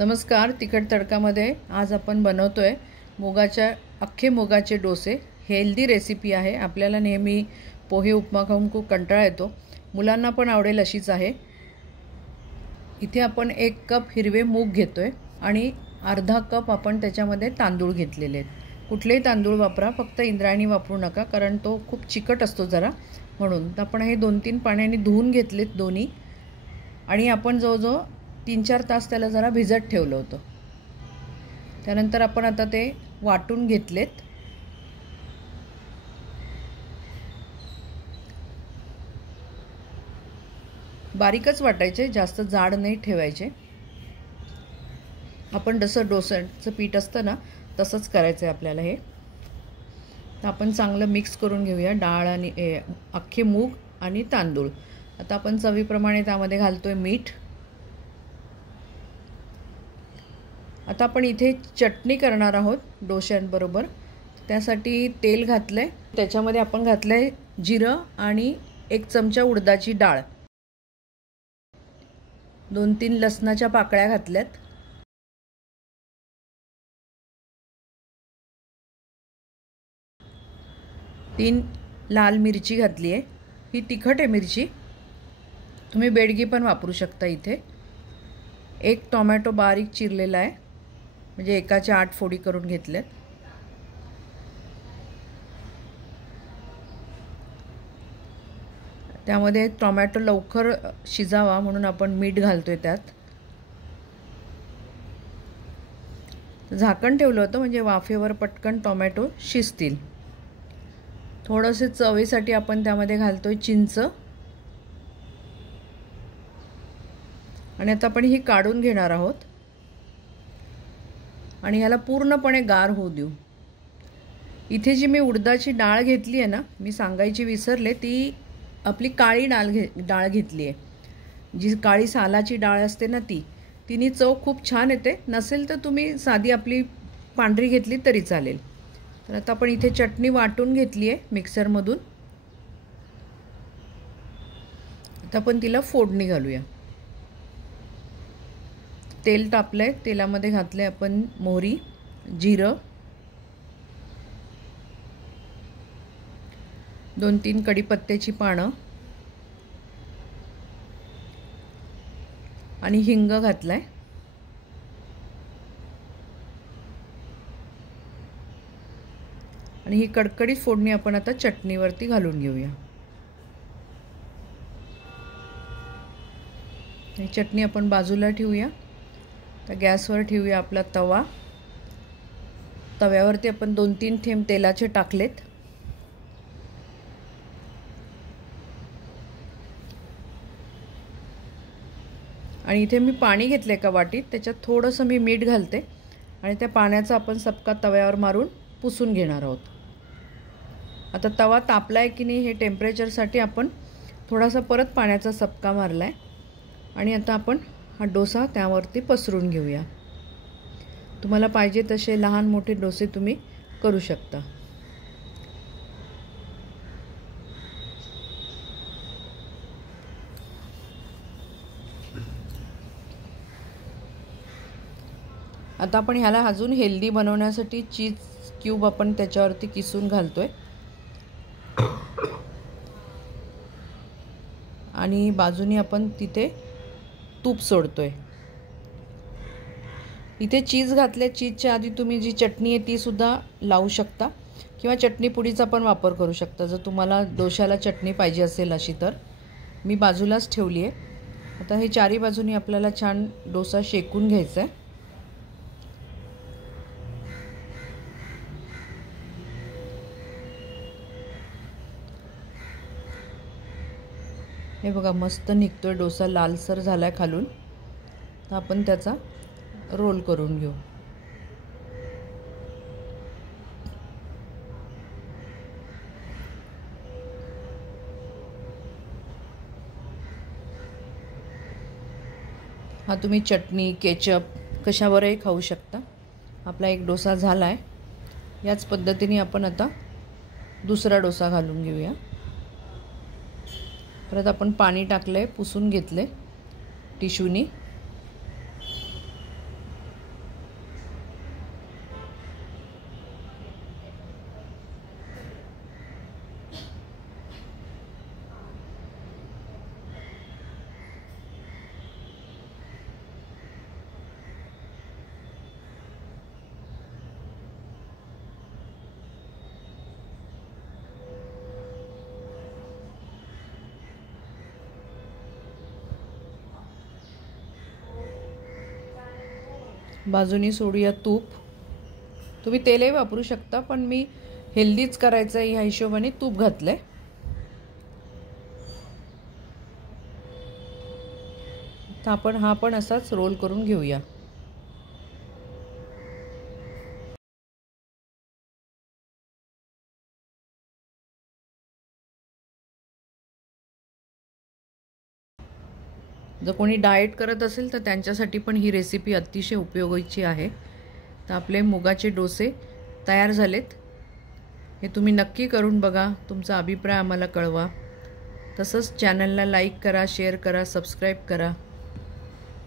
नमस्कार. तिखट तडकामध्ये आज आपण बनवतोय अख्खे मुगाचे डोसे. हेल्दी रेसिपी आहे. आपल्याला नेहमी पोहे उपमा खाऊन खूप कंटाळा येतो, मुलांना पण आवडेल अशीच आहे. इथे आपण 1 कप हिरवे मूग घेतोय आणि अर्धा कप आपण त्याच्यामध्ये तांदूळ घेतलेले आहेत. कुठलेही तांदूळ वापरा, फक्त इंद्रायणी वापरू नका, कारण तो खूप चिकट असतो जरा, म्हणून आपण हे 2-3 पाण्याने धुवून घेतलेत दोन्ही. आणि आपण जवळजवळ 3-4 तास त्याला जरा भिजत ठेवलं होतं. त्यानंतर आपण आता ते वाटून घेतलेत. बारीकच वाटायचे, जास्त जाड नाही ठेवायचे. आपण जसं डोस्याचं पीठ असतं ना तसंच करायचं आहे आपल्याला हे. तर आपण चांगलं मिक्स करून घेऊया डाळ आणि अख्खे मूग आणि तांदूळ. आता आपण चवीप्रमाणे त्यामध्ये घालतोय मीठ. आता आपण इथे चटणी करणार आहोत डोश्यांबरोबर. त्यासाठी तेल घातलंय, त्याच्यामध्ये आपण घातलंय जिरं आणि 1 चमचा उडदाची डाळ. 2-3 लसणाच्या पाकळ्या घातल्यात. तीन लाल मिरची घातली आहे. ही तिखट आहे मिरची, तुम्ही बेडगी पण वापरू शकता इथे. 1 टोमॅटो बारीक चिरलेला आहे, म्हणजे एकाच्या 8 फोडी करून घेतल्यात. त्यामध्ये टोमॅटो लवकर शिजावा म्हणून आपण मीठ घालतोय त्यात. झाकण ठेवलं होतं म्हणजे वाफेवर पटकन टोमॅटो शिजतील. थोडंसं चवीसाठी आपण त्यामध्ये घालतोय चिंच. आणि आता आपण ही काढून घेणार आहोत आणि ह्याला पूर्णपणे गार होऊ देऊ. इथे जी मी उडदाची डाळ घेतली आहे ना, मी सांगायची विसरले, ती आपली काळी डाळ घेतली आहे. जी काळी सालाची डाळ असते ना तिने चव खूप छान येते. नसेल तर तुम्ही साधी आपली पांढरी घेतली तरी चालेल. तर आता आपण इथे चटणी वाटून घेतली आहे मिक्सरमधून. आता आपण तिला फोडणी घालूया. तेल तापलंय, तेलामध्ये घातले आपण मोहरी, जिरं, 2-3 कढीपत्त्याची पानं आणि हिंग घातलाय. आणि ही कडकडीत फोडणी आपण आता चटणीवरती घालून घेऊया. ही चटणी आपण बाजूला ठेवूया. तर गॅसवर ठेवूया आपला तवा. तव्यावरती आपण 2-3 थेंब तेलाचे टाकलेत. आणि इथे मी पाणी घेतले एका वाटीत, त्याच्यात थोडंसं मी मीठ घालते आणि त्या पाण्याचा आपण सबका तव्यावर मारून पुसून घेणार आहोत. आता तवा तापलाय की नाही हे टेम्परेचरसाठी आपण थोडासा परत पाण्याचा सबका मारलाय. आणि आता आपण हा डोसा त्यावरती पसरून घेऊया. तुम्हाला पाहिजे तसे लहान मोठे डोसे तुम्ही करू शकता. आता आपण ह्याला अजून हेल्दी बनवण्यासाठी चीज क्यूब आपण त्याच्यावरती किसून घालतोय. आणि बाजूनी आपण तिथे तूप सोडतोय. इथे चीज घातले. चीजच्या आधी तुम्ही जी चटणी आहे ती सुद्धा लावू शकता किंवा चटणी पुडीचा पण वापर करू शकता जर तुम्हाला डोश्याला चटणी पाहिजे असेल अशी. तर मी बाजूलाच ठेवली आहे. आता हे चारी बाजूनी आपल्याला छान डोसा शेकून घ्यायचा आहे. हे बघा मस्त निघतोय डोसा, लालसर झालाय खालून. तर आपण त्याचा रोल करून घेऊ. हा तुम्ही चटणी केचप कशावरही खाऊ शकता. आपला एक डोसा झालाय. याच पद्धतीने आपण आता दुसरा डोसा घालून घेऊया. परत आपण पाणी टाकले, पुसून घेतले टिश्यूनी. बाजूनी सोडूया तूप. तुम्ही तेलही वापरू शकता, पण मी हेल्दीच करायचं आहे ह्या हिशोबाने तूप घातलं आहे. तर आपण हा पण असाच रोल करून घेऊया. जर कोणी डाएट करत असेल तर त्यांच्यासाठी पण ही रेसिपी अतिशय उपयोगाची आहे. तर आपले मुगाचे डोसे तयार झालेत. हे तुम्ही नक्की करून बघा, तुमचा अभिप्राय आम्हाला कळवा. तसंच चॅनलला लाईक करा, शेअर करा, सबस्क्राईब करा.